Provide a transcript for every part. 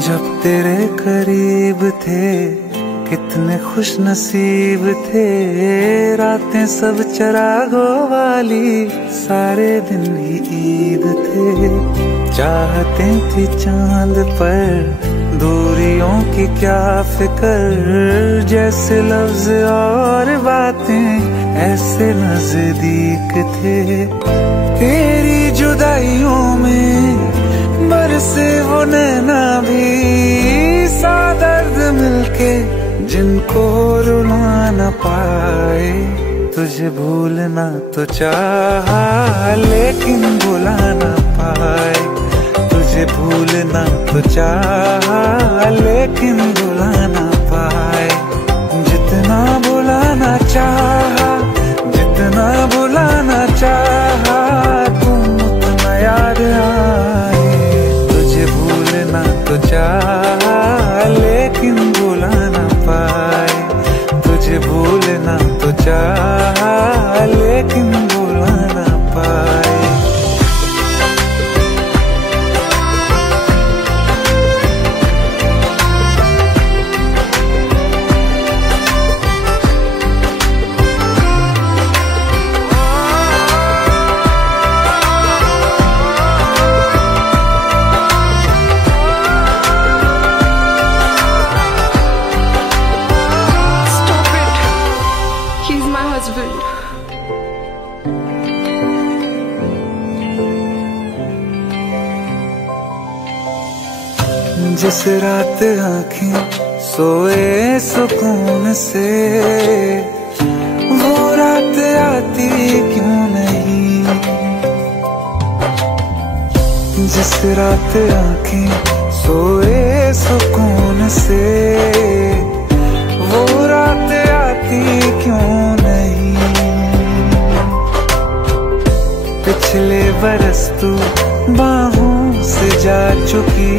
जब तेरे करीब थे कितने खुश नसीब थे, रातें सब चरागों वाली, सारे दिन ही ईद थे। चाहते थी चांद पर दूरियों की क्या फिक्र, जैसे लफ्ज और बातें ऐसे नजदीक थे। तेरी जुदाइयों में बरसे वो नैना भी, सा दर्द मिलके जिनको रुला न पाए। तुझे भूलना तो चाहा लेकिन भुला न पाए, तुझे भूलना तो चाहा लेकिन भुला न पाए। जितना भुलाना चाहा, जितना भुलाना चाहा, तुम उतना याद आए। तुझे भूलना तो चाहा लेकिन भुला न पाए, तुझे भूलना तो चाहा लेकिन भुला न पाए। जिस रात आँखें सोए सुकून से, वो रात आती क्यों नहीं। जिस रात आँखें सोए सुकून से, वो रात आती क्यों नहीं। पिछले बरस तू बाहों से जा चुकी,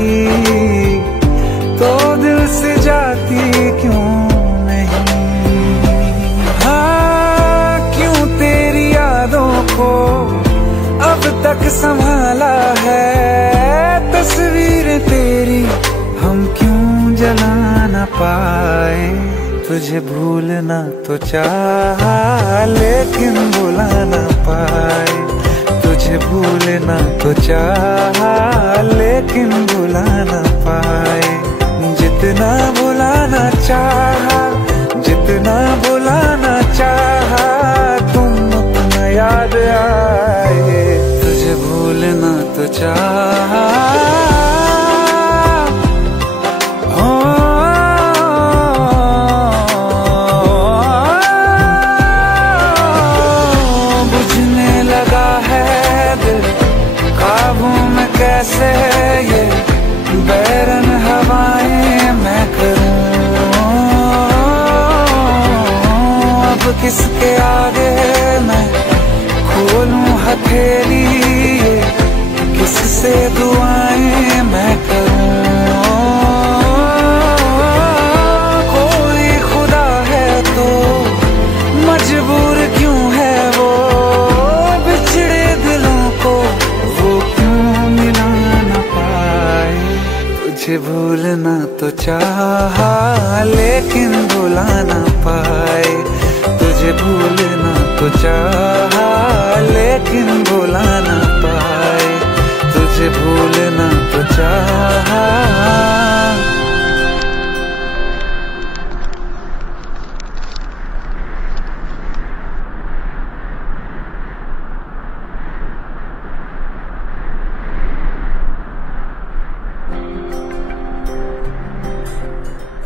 तो दिल से जाती क्यों नहीं। हाँ, क्यों तेरी यादों को अब तक संभाला है, तस्वीर तेरी हम क्यों जला न पाए। तुझे भूलना तो चाहा लेकिन भुला न पाए, तुझे भूलना तो चाहा लेकिन भुला न पाए। जितना भुलाना चाहा, जितना भुलाना चाहा, तुम उतना याद आए। तुझे भूलना तो चाहा, कैसे ये बैरन हवाएं मैं करूं। अब किसके आगे मैं खोलूं हथेली, किससे दुआएं मैं करूं। कोई खुदा है तो मजबूर क्यों है वो, बिछड़े दिलों को वो क्यों मिला न पाए। तुझे भूलना तो चाहा लेकिन भुला न पाए, तुझे भूलना तो चाहा लेकिन भुला न पाए, तुझे भूलना तो चाहा।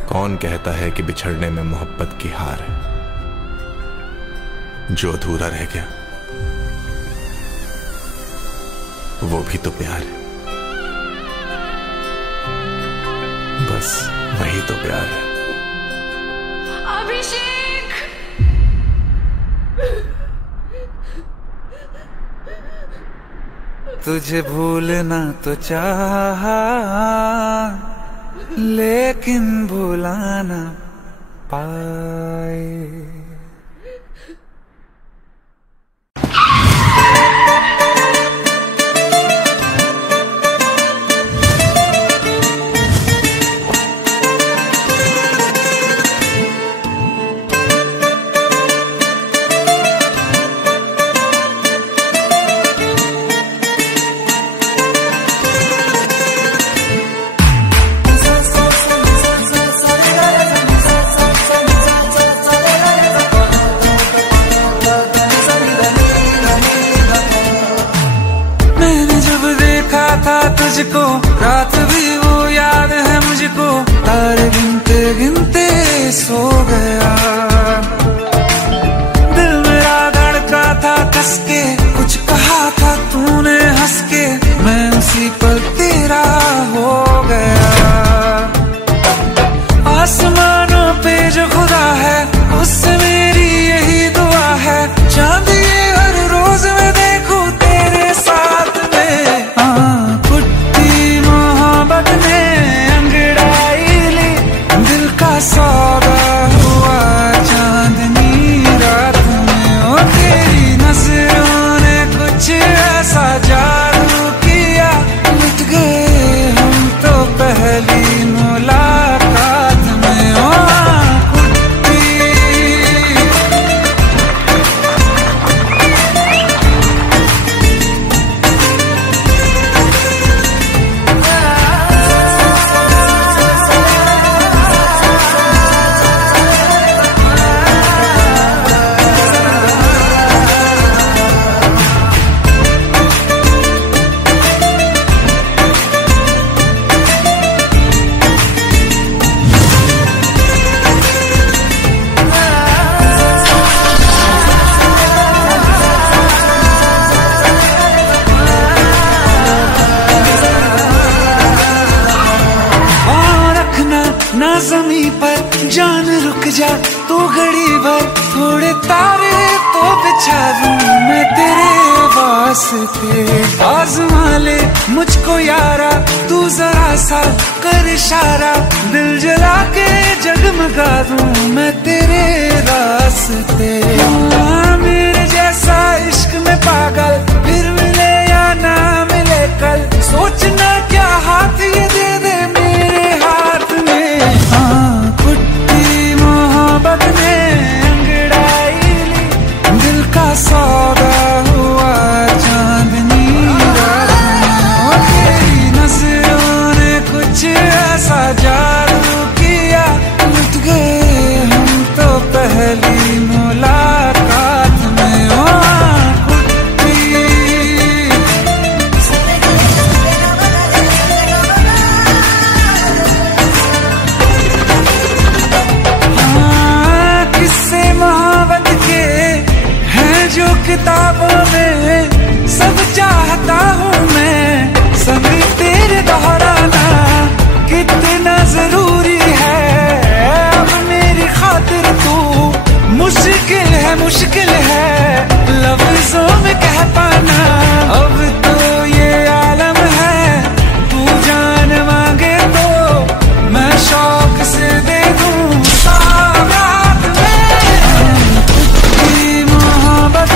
कौन कहता है कि बिछड़ने में मोहब्बत की हार है। जो अधूरा रह गया वो भी तो प्यार है, बस वही तो प्यार है। अभिषेक, तुझे भूलना तो चाहा लेकिन भुला न पाए। तुझको, रात भी वो याद है मुझको, तारे गिनते गिनते सो गया। दिल मेरा धड़का था कस के, कुछ कहा था तूने हंस के, मैं उसी पर तेरा हो गया। आसमानों पे जो खुदा है उससे मेरी यही दुआ है, चांद ये हर रोज मैं देखूं तेरे साथ में। कुट्टी मोहब्बत ने अंगड़ाई ली, दिल का सौदा हुआ चांदनी रात में। ओ तेरी नजरों ने कुछ ऐसा जादू किया, लुट गए हम तो पहली मुलाकात में। ओ ना ज़मीं पर जान रुक जा तू घड़ी भर, थोड़े तारे तो बिछा दूं मैं तेरे वास्ते। आज़मा ले मुझको यारा तू जरा सा कर इशारा, दिल जला के जगमगा दूं मैं तेरे रास्ते। मेरे जैसा इश्क में पागल फिर मिले या ना मिले कल, सोचना क्या हाथ ये दे दे मेरे हाथ में। कुट्टी मोहब्बत ने अंगड़ाई ली, दिल का सौदा हुआ चांदनी रात में। तेरी नजरों ने कुछ ऐसा जादू किया, लुट गए हम तो पहली मुलाकात में। ओ किताबों में सब चाहता हूँ मैं, संग तेरे दोहराना कितना जरूरी है। अब मेरी खातिर तू मुश्किल है लफ्जों में कह पाना। अब तो ये आलम है, तू जान मांगे तो मैं शौक से दे दूँ सौगात में। मोहब्बत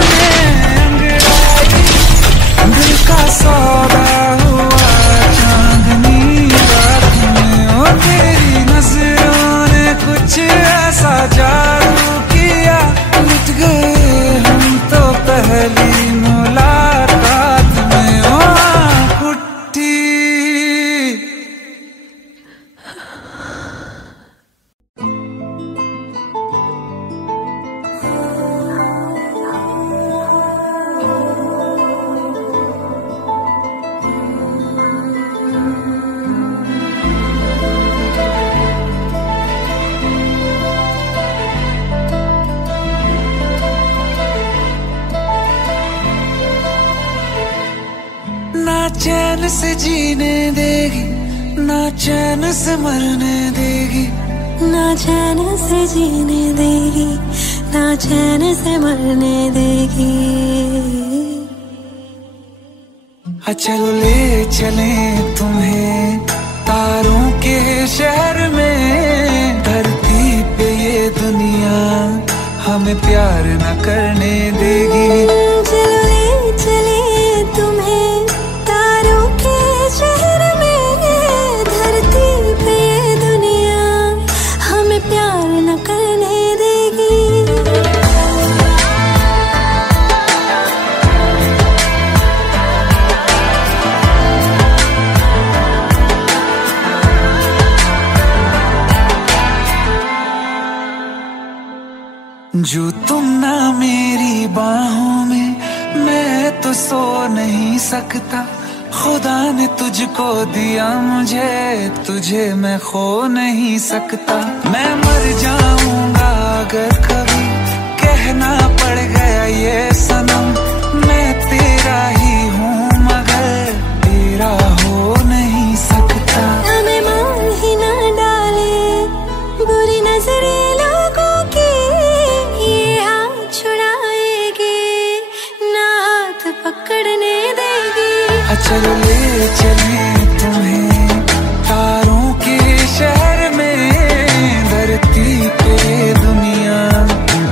का सौदा हुआ चांदनी रात में। ओ तेरी नजरों ने कुछ ऐसा जादू किया, लुट गए हम तो पहली मुलाकात में। ओ कुट्टी चैन से जीने देगी, ना चैन से मरने देगी, ना चैन से जीने देगी, ना चैन से मरने देगी। चलो ले चले तुम्हें तारों के शहर में, धरती पे ये दुनिया हमें प्यार न करने देगी। चलो ले चले तुम्हें तारों के शहर में, धरती पे ये दुनिया हमें प्यार न करने देगी। जो तुम ना मेरी बाहों में, मैं तो सो नहीं सकता। खुदा ने तुझको दिया मुझे, तुझे मैं खो नहीं सकता। मैं मर जाऊंगा अगर कभी कहना पड़ गया ये सनम, मैं तेरा ही हूँ मगर तेरा हो नहीं सकता। हमें मान ही ना डाले बुरी नजरे लोगों की, ये हाथ छुड़ाएगी ना हाथ पकड़ने देगी। चलो ले चले तुम्हें तारों के शहर में, धरती पे दुनिया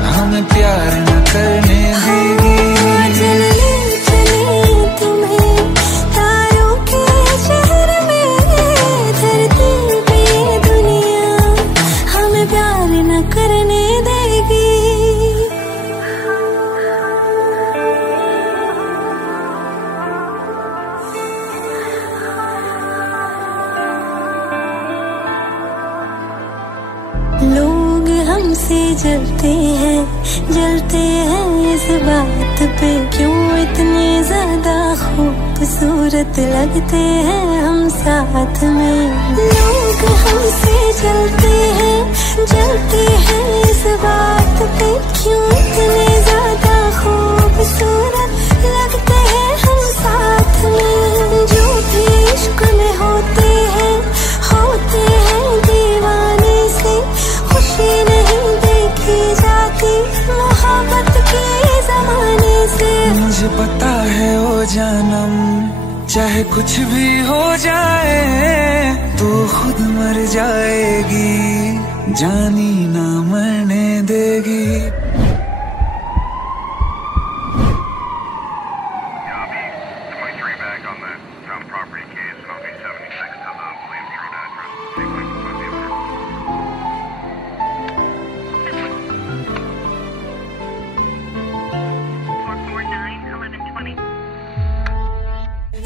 हमें प्यार न करने देगी। चलो ले चले तुम्हें तारों के शहर में, धरती पे दुनिया हमें प्यार न करने देगी। लोग हमसे जलते हैं इस बात पे, क्यों इतने ज्यादा खूबसूरत लगते हैं हम साथ में। लोग हमसे जलते हैं इस बात पे, क्यों इतने ज्यादा खूबसूरत लगते हैं हम साथ में। जो भी इश्क में होते हैं दीवाने से, खुशी नहीं देखी जाती मोहब्बत के जमाने से। मुझे पता है ओ जानम, चाहे कुछ भी हो जाए तू खुद मर जाएगी, जानी ना मरने देगी।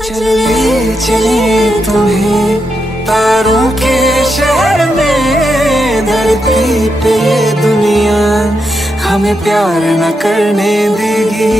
चले चले तुम्हें तारों के शहर में, धरती पे दुनिया हमें प्यार न करने देगी।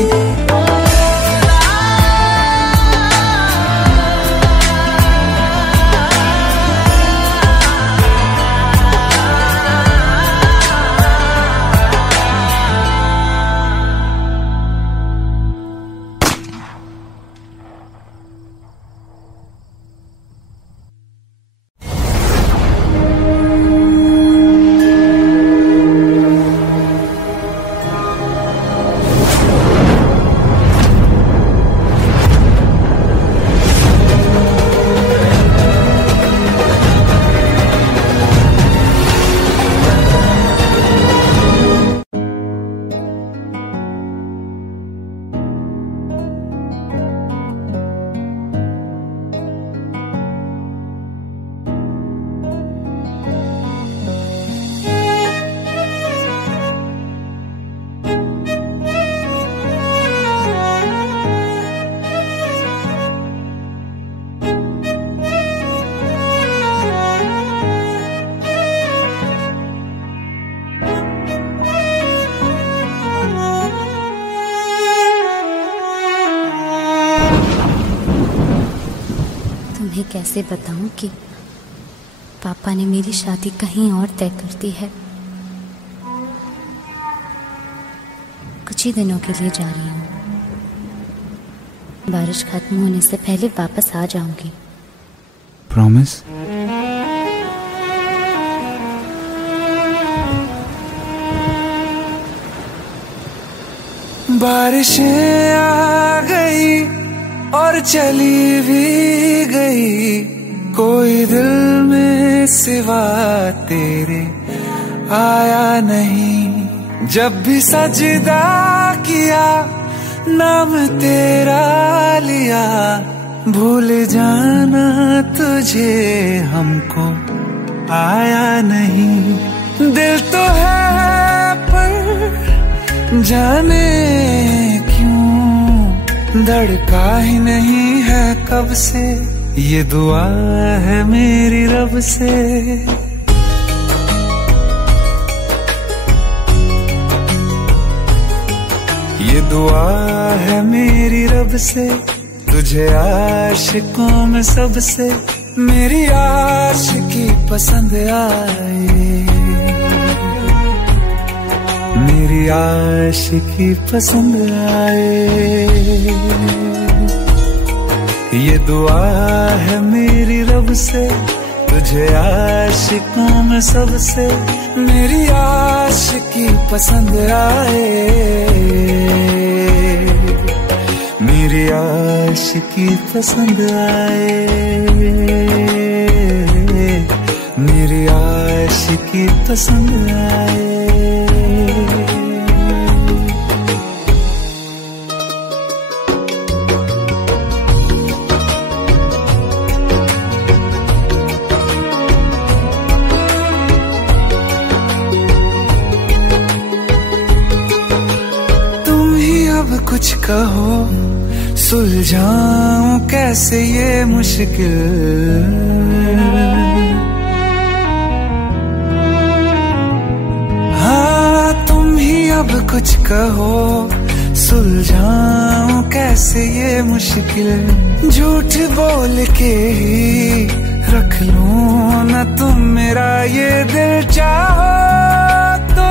तुम्हें कैसे बताऊं कि पापा ने मेरी शादी कहीं और तय कर दी है। कुछ ही दिनों के लिए जा रही हूँ, बारिश खत्म होने से पहले वापस आ जाऊंगी। प्रॉमिस? बारिशें आ गई और चली भी गई, कोई दिल में सिवा तेरे आया नहीं। जब भी सजदा किया नाम तेरा लिया, भूल जाना तुझे हमको आया नहीं। दिल तो है पर जाने क्यों धड़का ही नहीं है कब से, ये दुआ है मेरी रब से। ये दुआ है मेरी रब से, तुझे आशिकों में सबसे मेरी आशिकी पसंद आए, मेरी आशिकी पसंद आए। ये दुआ है मेरी रब से, तुझे आशिकों में सबसे मेरी आशिकी पसंद आए, मेरी आशिकी पसंद आए, मेरी आशिकी पसंद आए। कुछ कहो सुलझाऊं कैसे ये मुश्किल, हाँ तुम ही अब कुछ कहो सुलझाऊं कैसे ये मुश्किल। झूठ बोल के ही रख लूं न तुम मेरा ये दिल, चाहो तो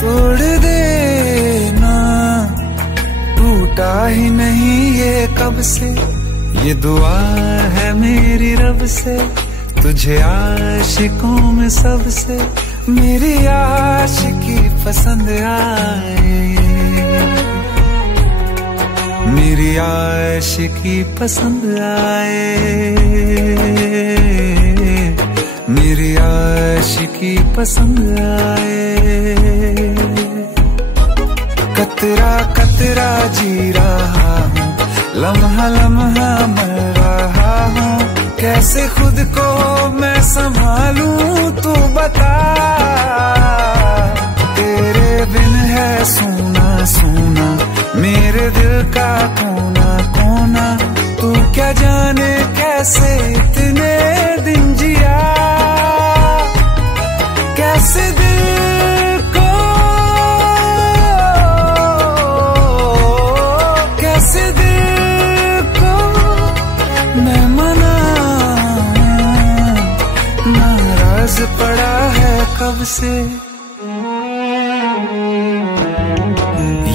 तोड़ देना, टूटा ही नहीं ये कब से। ये दुआ है मेरी रब से, तुझे आशिकों में सबसे मेरी आशिकी पसंद आए, मेरी आशिकी पसंद आए, मेरी आशिकी पसंद आए। कतरा कतरा जी रहा हूँ, लम्हा लम्हा मर रहा हूँ, कैसे खुद को मैं संभालूं तू बता। तेरे बिन है सूना सूना मेरे दिल का कोना कोना, तू क्या जाने कैसे इतने दिन जिया, कैसे दिल को कैसे दिल को मैं मनाऊं, नाराज पड़ा है कब से।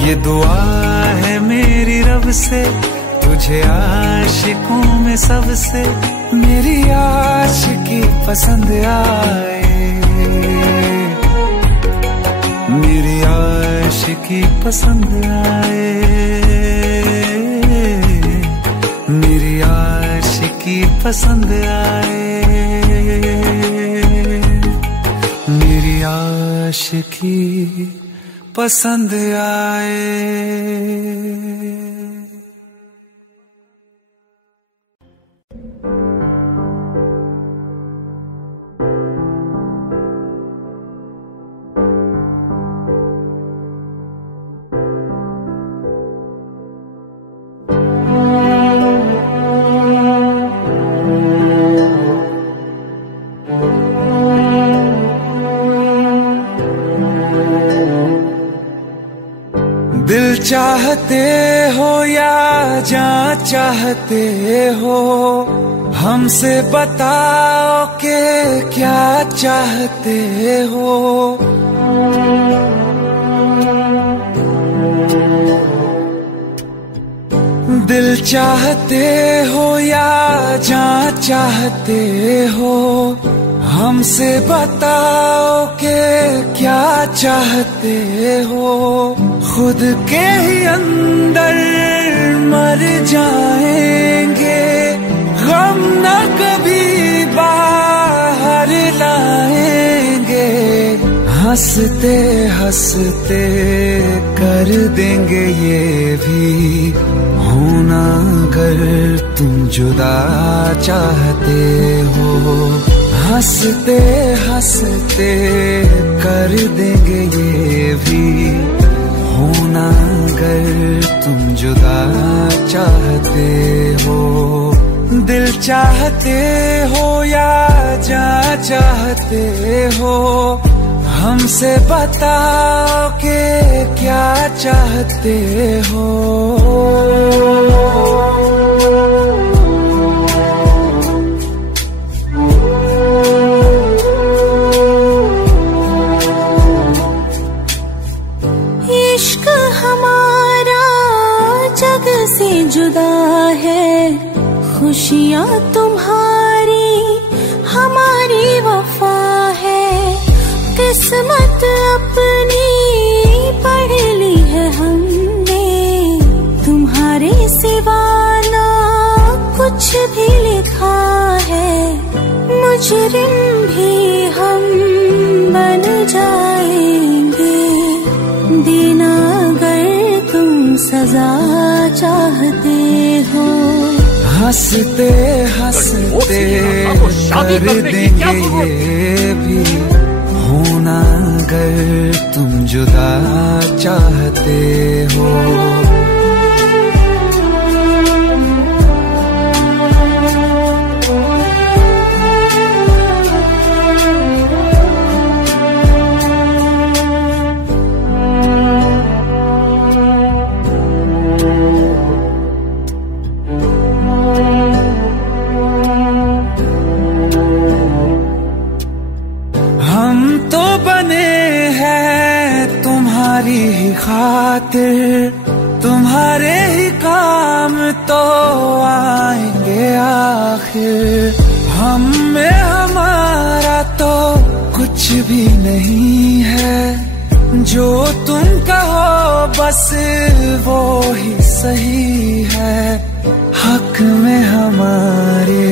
ये दुआ है मेरी रब से, तुझे आशिकों में सबसे मेरी आशिकी पसंद आए, मेरी आशिकी पसंद आए, मेरी आशिकी पसंद आए, मेरी आशिकी पसंद आए। दिल चाहते हो या जान चाहते हो, हमसे बताओ कि क्या चाहते हो। दिल चाहते हो या जान चाहते हो, हमसे बताओ कि क्या चाहते हो। खुद के ही अंदर मर जाएंगे, गम न कभी बाहर लाएंगे। हंसते हंसते कर देंगे ये भी होना, अगर तुम जुदा चाहते हो। हंसते हंसते कर देंगे ये भी होना, अगर तुम जुदा चाहते हो। दिल चाहते हो या जान चाहते हो, हमसे बताओ कि क्या चाहते हो। इश्क हमारा जग से जुदा है, खुशियाँ तुम्हारी हमारी वफा है। किस्मत अपनी पढ़ ली है हमने, तुम्हारे सिवा ना कुछ भी लिखा है। मुजरिम भी हम बन जाएंगे, देना अगर तुम सजा चाहते हो। हंसते हंसते कर देंगे ये भी, होना अगर तुम जुदा चाहते हो। तुम्हारी ही खातिर, तुम्हारे ही काम तो आएंगे आखिर। हम में हमारा तो कुछ भी नहीं है, जो तुम कहो बस वो ही सही है। हक में हमारे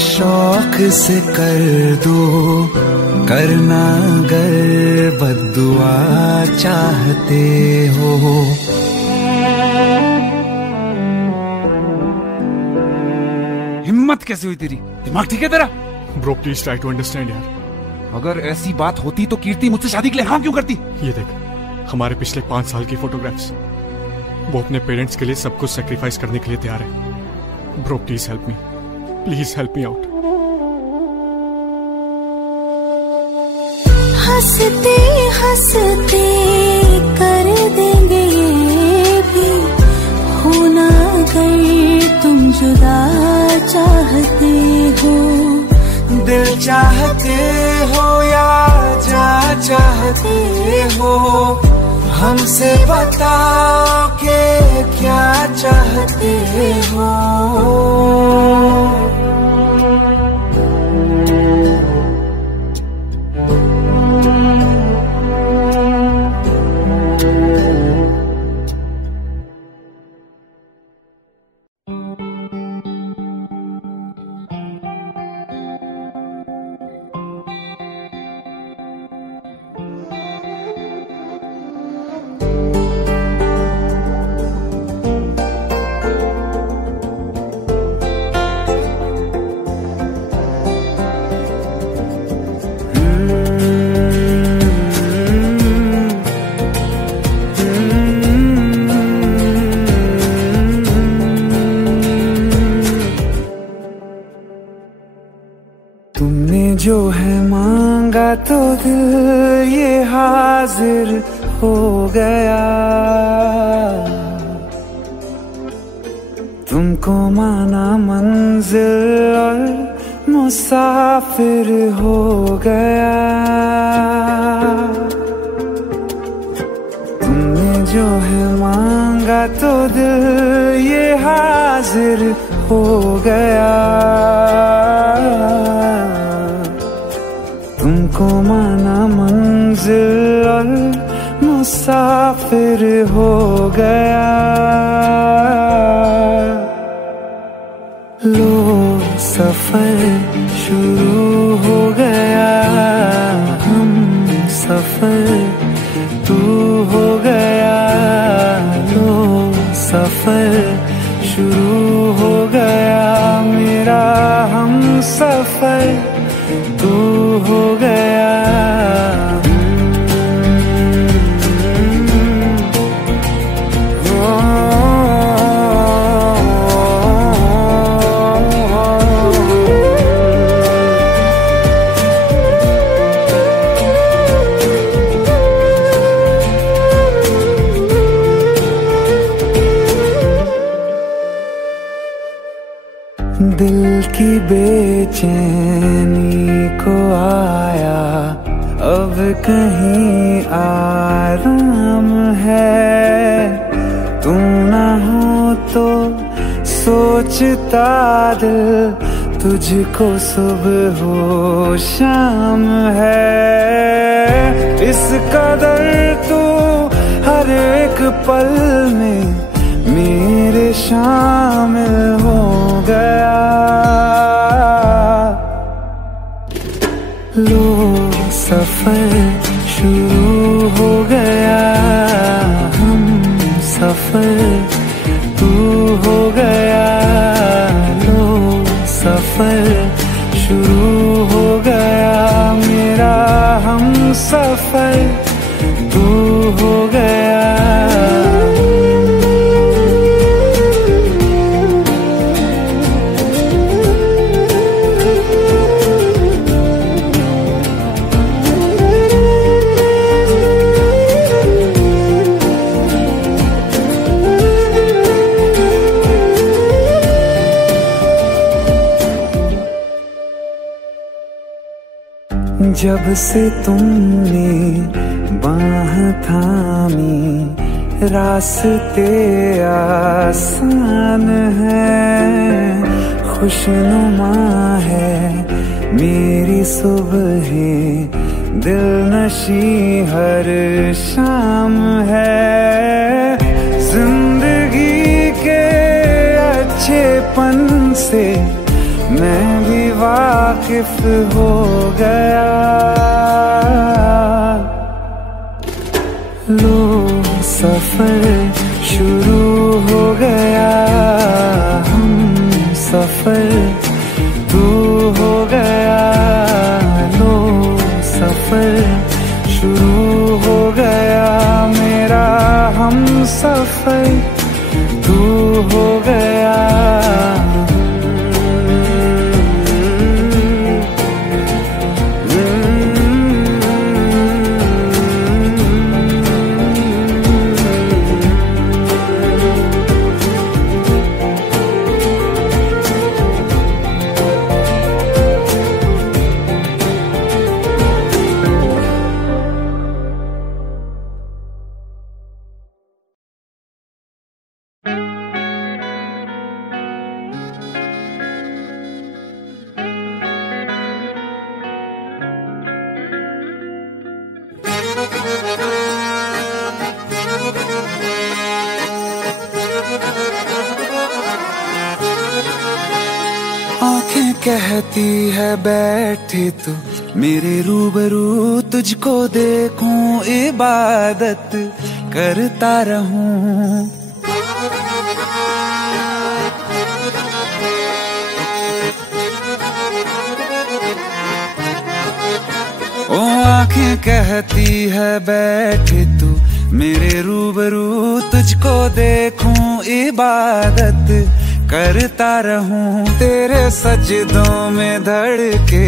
शौक से कर दो, करना अगर बद्दुआ चाहते हो। हिम्मत कैसे हुई तेरी? दिमाग ठीक है तेरा? Bro please try to understand यार। अगर ऐसी बात होती तो कीर्ति मुझसे शादी के लिए हाँ क्यों करती? ये देख, हमारे पिछले 5 साल की फोटोग्राफ्स, वो अपने पेरेंट्स के लिए सब कुछ सेक्रीफाइस करने के लिए तैयार है। Bro please help me, please help me out. हंसते हंसते कर देंगे ये भी, होना अगर तुम जुदा चाहते हो। दिल चाहते हो या जा चाहते हो, हमसे बताओ कि क्या चाहते हो। जो है मांगा तो दिल ये हाजिर हो गया, तुमको माना मंजिल और मुसाफिर हो गया। तुमने जो है मांगा तो दिल ये हाजिर हो गया, तुमको माना मंजिल और मुसाफिर हो गया। लो सफर शुरू हो गया, हम सफर तू हो गया। लो सफर शुरू हो गया, मेरा हम सफर तू हो गया। बेचैनी को आया, अब कहीं आराम है। तू ना हो तो सोचता दिल, तुझको सुबह हो शाम है। इस कदर तू हर एक पल में मेरे शामिल हो गया। लो सफर शुरू हो गया, हम सफर तू हो गया। लो सफर शुरू हो गया, मेरा हम सफर तू हो गया। जब से तुमने बाह थामी, रास्ते आसान हैं। खुशनुमा है मेरी सुबहें, दिलनशी हर शाम है। जिंदगी के अच्छेपन से मैं भी वाकिफ हो गया। लो सफर शुरू हो गया, हम सफर तू हो गया। लो सफर शुरू हो गया, मेरा हम सफर तू हो गया। कहती है बैठे तो मेरे रूबरू, तुझको देखूं इबादत करता रहूं। ओ आंखें कहती है बैठे तू मेरे रूबरू, तुझको देखूं इबादत करता रहूं। तेरे सजदों में धड़के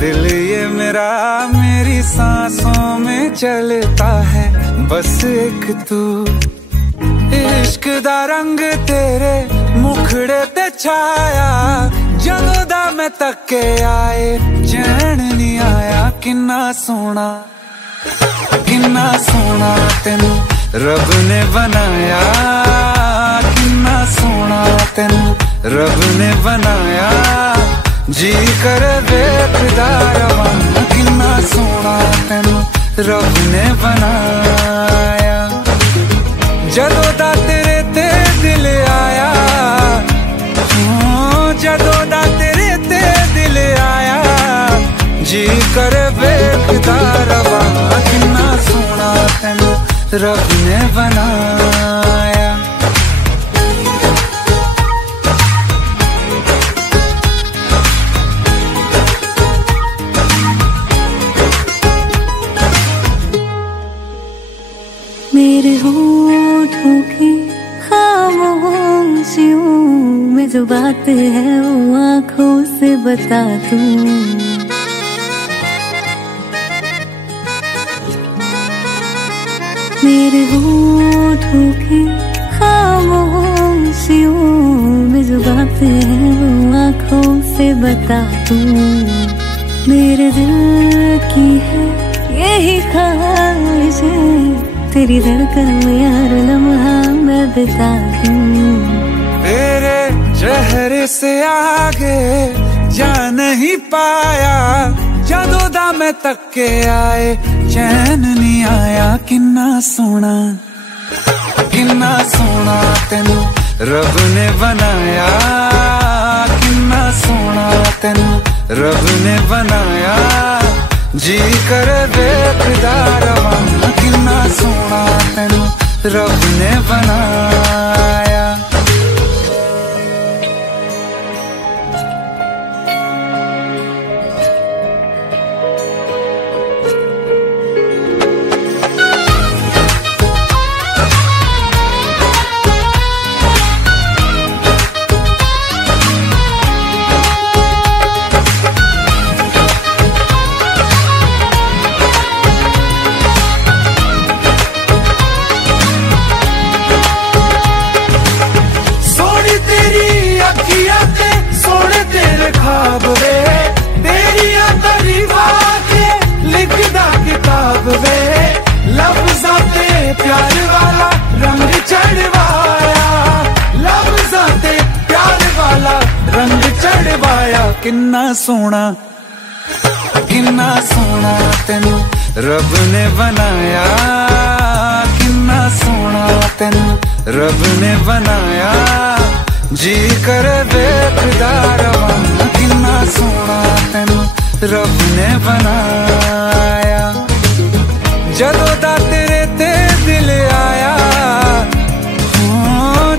दिल ये मेरा, मेरी सांसों में चलता है बस एक तू। इश्क दा रंग तेरे मुखड़े ते छाया, जदों दा मैं तके आए चैन नहीं आया। किन्ना सोना तेनू रब ने बनाया, किन्ना सोना तेनू रब ने बनाया। जी कर वेखदा रवां, किन्ना सोना तेनू रब ने बनाया। जदों दा तेरे ते दिल आया, जदों दा तेरे ते दिल आया। जी कर वेखदा रवां, किन्ना सोना तेनू रब ने बनाया। मेरे होठों की खामोशियों में जो बात है वो आँखों से बता दूं। मेरे होठों की खामोशियों में जो बात है वो आँखों कैसे बता दूं, मेरे दिल की है यही ख्वाहिशें, तेरी धड़कन में हर लम्हा मैं बिता दूं। तेरे चेहरे से आगे जा नहीं पाया, जदों दा मैं तक के आए चैन नहीं आया। किन्ना सोना तेनू रब ने बनाया, किन्ना सोना तेनू रब ने बनाया, जी कर देखदा रवां। किन्ना सोना तेनू रब ने बनाया। प्यार वाला रंग चढ़वाया, लफ्ज़ां ते प्यार वाला रंग चढ़वाया। किन्ना सोना तेनू रब ने बनाया, किन्ना सोना तेनू रब ने बनाया, जी कर देखदा रवां। किन्ना सोना तेनू रब ने बनाया। जदों दा तेरे ते दिल आया,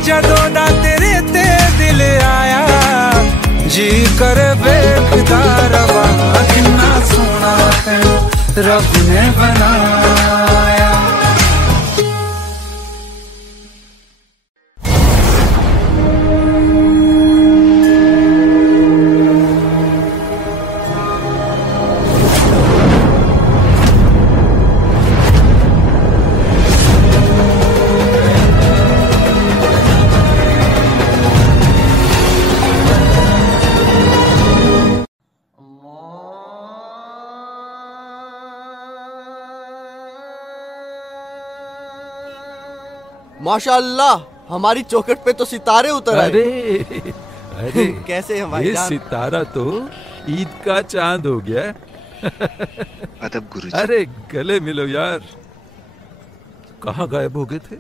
जदों दा तेरे ते दिल आया, जी कर देखदा रवां। किन्ना सोना तेनू रब ने बनाया। माशाअल्लाह, हमारी चौखट पे तो सितारे उतर आए। अरे कैसे हैं भाई ये जान? सितारा तो ईद का चांद हो गया। अदब गुरुजी। अरे गले मिलो यार, कहाँ गायब हो गए थे?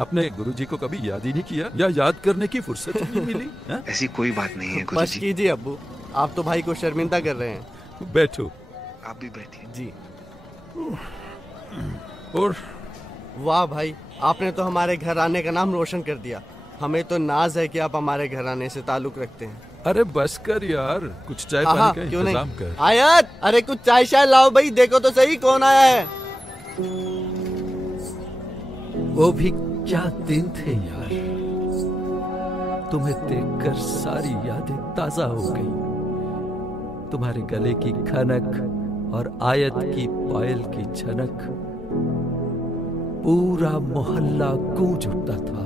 अपने गुरुजी को कभी याद ही नहीं किया, या याद करने की फुर्सत ही नहीं मिली? ऐसी कोई बात नहीं है बस गुरुजी। कीजिए अब्बू, आप तो भाई को शर्मिंदा कर रहे हैं। बैठो। आप भी बैठिए। जी। और वाह भाई, आपने तो हमारे घर आने का नाम रोशन कर दिया। हमें तो नाज है कि आप हमारे घर आने से ताल्लुक रखते हैं। अरे बस कर यार, कुछ चाय पानी का क्यों इंतजाम नहीं? कर। आयत, अरे कुछ चाय शाय लाओ भाई, देखो तो सही कौन आया है। वो भी क्या दिन थे यार, तुम्हें देखकर सारी यादें ताजा हो गई। तुम्हारे गले की खनक और आयत की पायल की झनक, पूरा मोहल्ला गूंज उठता था।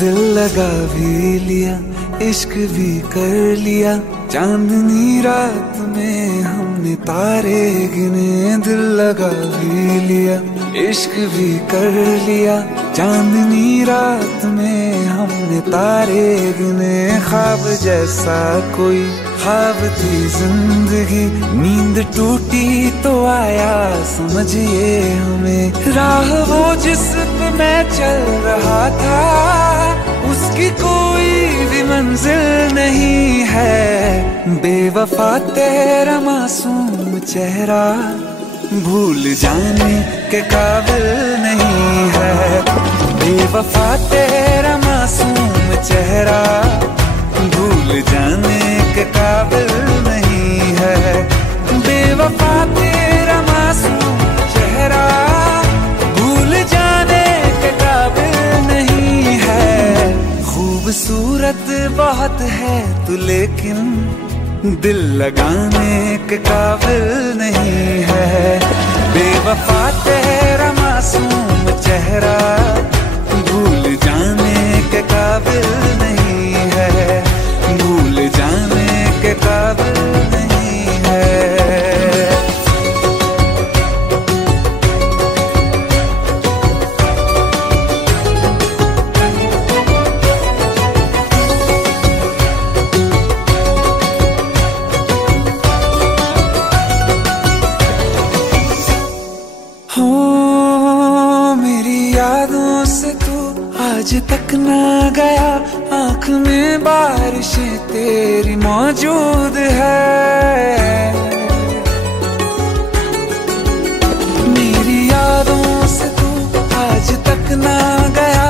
दिल लगा भी लिया, इश्क भी कर लिया, चांदनी रात में हमने तारे गिने। दिल लगा भी लिया, इश्क भी कर लिया, चांदनी रात में हमने तारे गिने। ख्वाब जैसा कोई ख्वाब थी जिंदगी, नींद टूटी तो आया समझिए हमें। राह वो जिस पे मैं चल रहा था, उसकी कोई भी मंजिल नहीं है। बेवफा तेरा मासूम चेहरा भूल जाने के काबिल नहीं है। बेवफा तेरा मासूम चेहरा भूल जाने के काबिल नहीं है। बेवफा तेरा मासूम चेहरा भूल जाने के काबिल नहीं है। खूबसूरत बहुत बहुत है तू लेकिन दिल लगाने के काबिल नहीं है। बेवफा तेरा मासूम चेहरा भूल जाने के काबिल नहीं है, भूल जाने के काबिल नहीं है। आज तक ना गया, आँख में बारिशें तेरी मौजूद है। मेरी यादों से तू आज तक ना गया,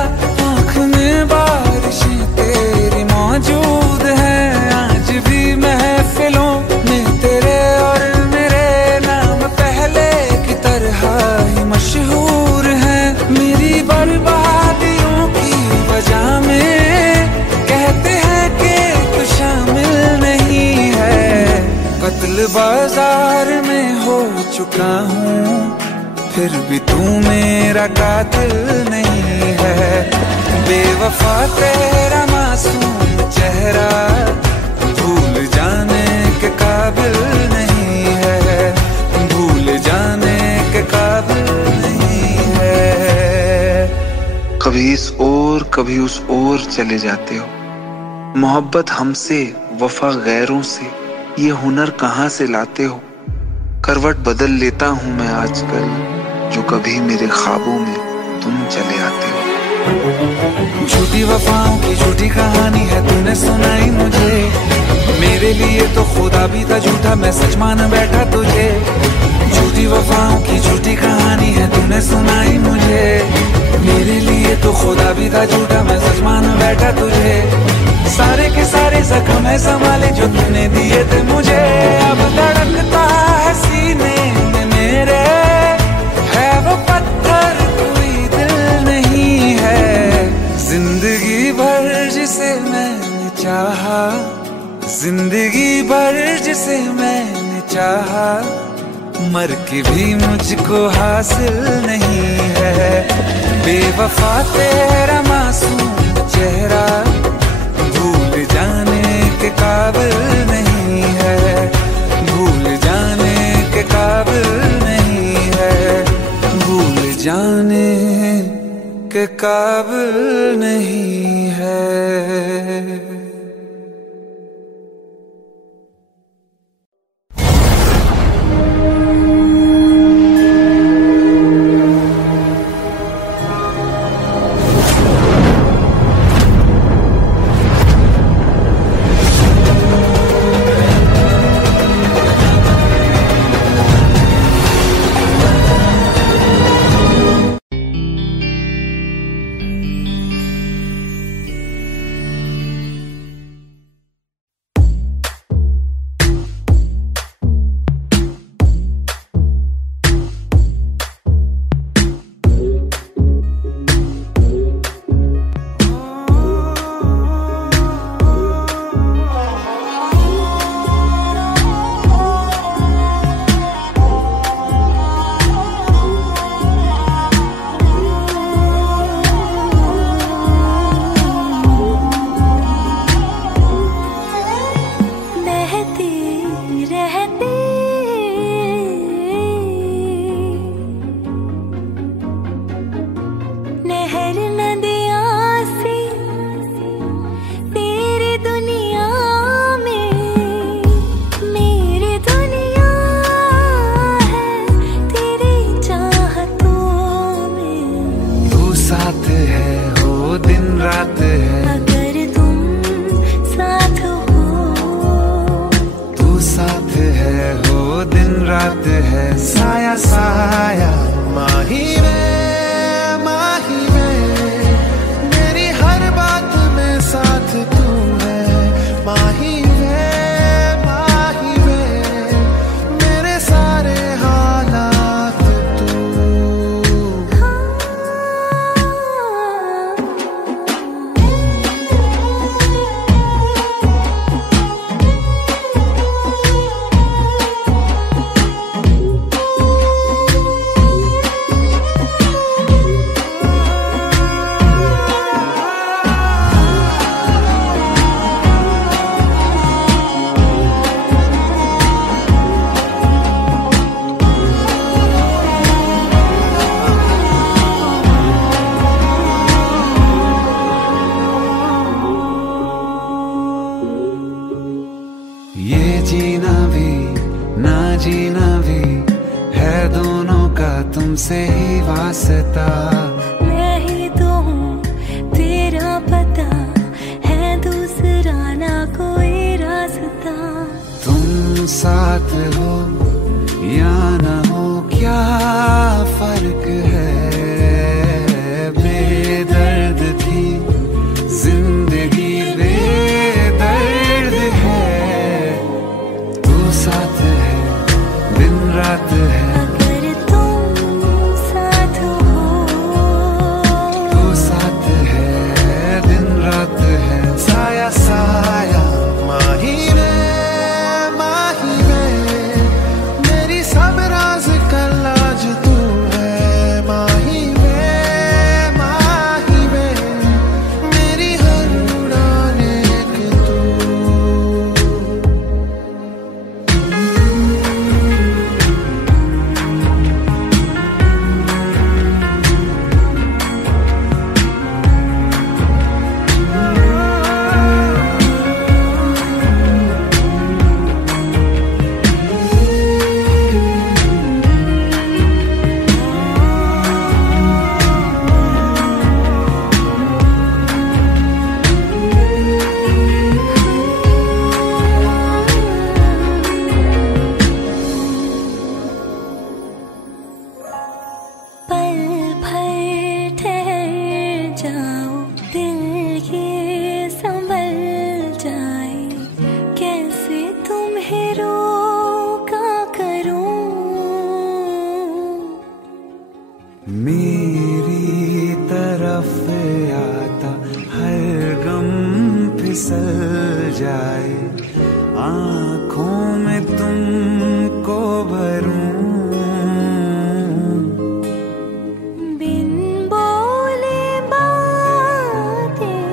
आँख में बारिशें तेरी मौजूद है। आज भी महफिलों में तेरे और मेरे नाम पहले की तरह ही मशहूर है। मेरी बर्बादियों वजह में कहते हैं कि तू शामिल नहीं है। कत्ल बाजार में हो चुका हूँ, फिर भी तू मेरा कातिल नहीं है। बेवफा तेरा मासूम चेहरा भूल जाने के काबिल नहीं है, भूल जाने के काबिल नहीं है। कभी इस ओर कभी उस ओर चले जाते हो, मोहब्बत हमसे वफा गैरों से, ये हुनर कहाँ से लाते हो। करवट बदल लेता हूँ मैं आजकल, जो कभी मेरे ख्वाबों में तुम चले आते हो। झूठी वफाओं की झूठी कहानी है तूने सुनाई मुझे, मेरे लिए तो खुदा भी था झूठा, मैं सच मान बैठा तुझे। झूठी वफाओं की झूठी कहानी है तूने सुनाई मुझे, मेरे लिए तो खुदा भी था झूठा, मैं सच मान बैठा तुझे। सारे के सारे जख्म है संभाले जो तूने दिए थे मुझे, अब धड़कता है सीने में मेरे, है वो पत्थर कोई दिल नहीं है। जिंदगी भर जिसे मैंने चाहा, जिंदगी भर जिसे मैंने चाहा, मर के भी मुझको हासिल नहीं है। बेवफा तेरा मासूम चेहरा भूल जाने के काबिल नहीं है, भूल जाने के काबिल नहीं है, भूल जाने के काबिल नहीं है। जीना भी ना जीना भी है दोनों का तुमसे ही वास्ता। मैं ही तो हूँ तेरा पता, है दूसरा ना कोई रास्ता। तुम साथ हो या ना हो क्या फर्क है, बेदर्द थी जिंदगी बेदर्द है। तू साथ है दिन रात है, अगर तुम साथ हो। तू साथ है दिन रात है। साया साया माही रे माही रे, मेरी सब राज का लाज तू है। माही रे माही रे, मेरी हर उड़ान एक तू। पल भर ठहर जाओ, दिल ये संभल जाए। कैसे तुम्हें रोका करूं, मेरी तरफ आता हर गम फिसल जाए। आँखों में तुमको भरूं, बिन बोले बातें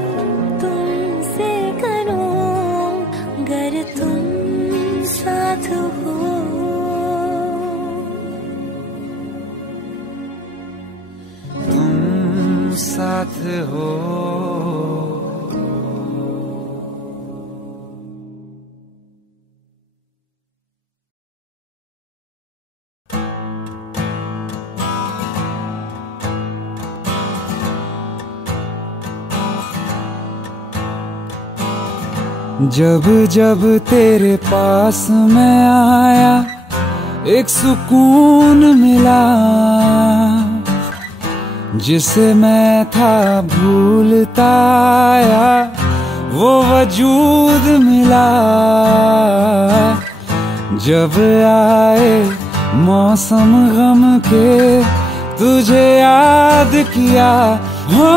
तुमसे करूं। गर तुम साथ हो, तुम साथ हो। जब जब तेरे पास मैं आया एक सुकून मिला, जिसे मैं था भूलता आया वो वजूद मिला। जब आए मौसम गम के तुझे याद किया, हो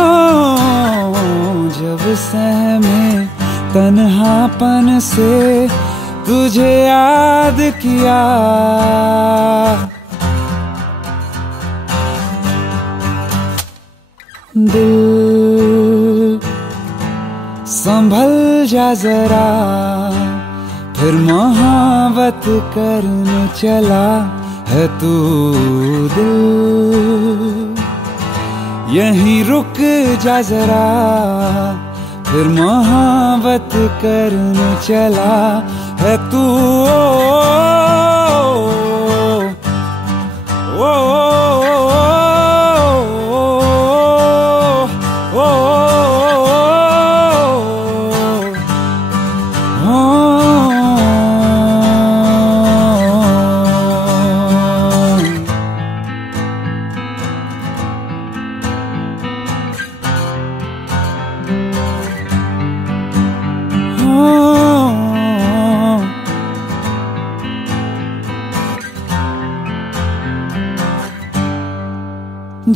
जब सहमे तन्हापन से तुझे याद किया। दिल संभल जा जरा, फिर मोहब्बत करने चला है तू। दिल यहीं रुक जा जरा, फिर मोहब्बत करने चला है तू।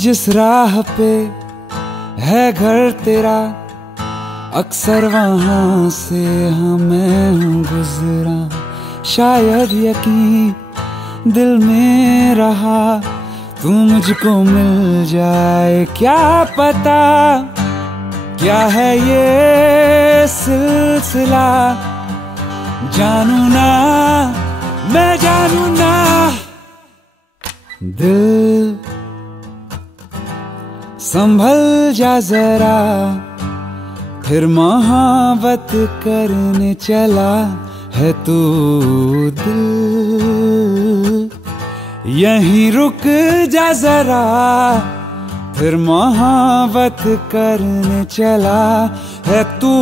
जिस राह पे है घर तेरा, अक्सर वहां से हमें गुजरा। शायद यकीन दिल में रहा, तू मुझको मिल जाए। क्या पता क्या है ये सिलसिला, जानू ना मैं जानू ना। दिल संभल जा जरा, फिर मोहब्बत करने चला है तू दिल, यहीं रुक जा जरा, फिर मोहब्बत करने चला है तू।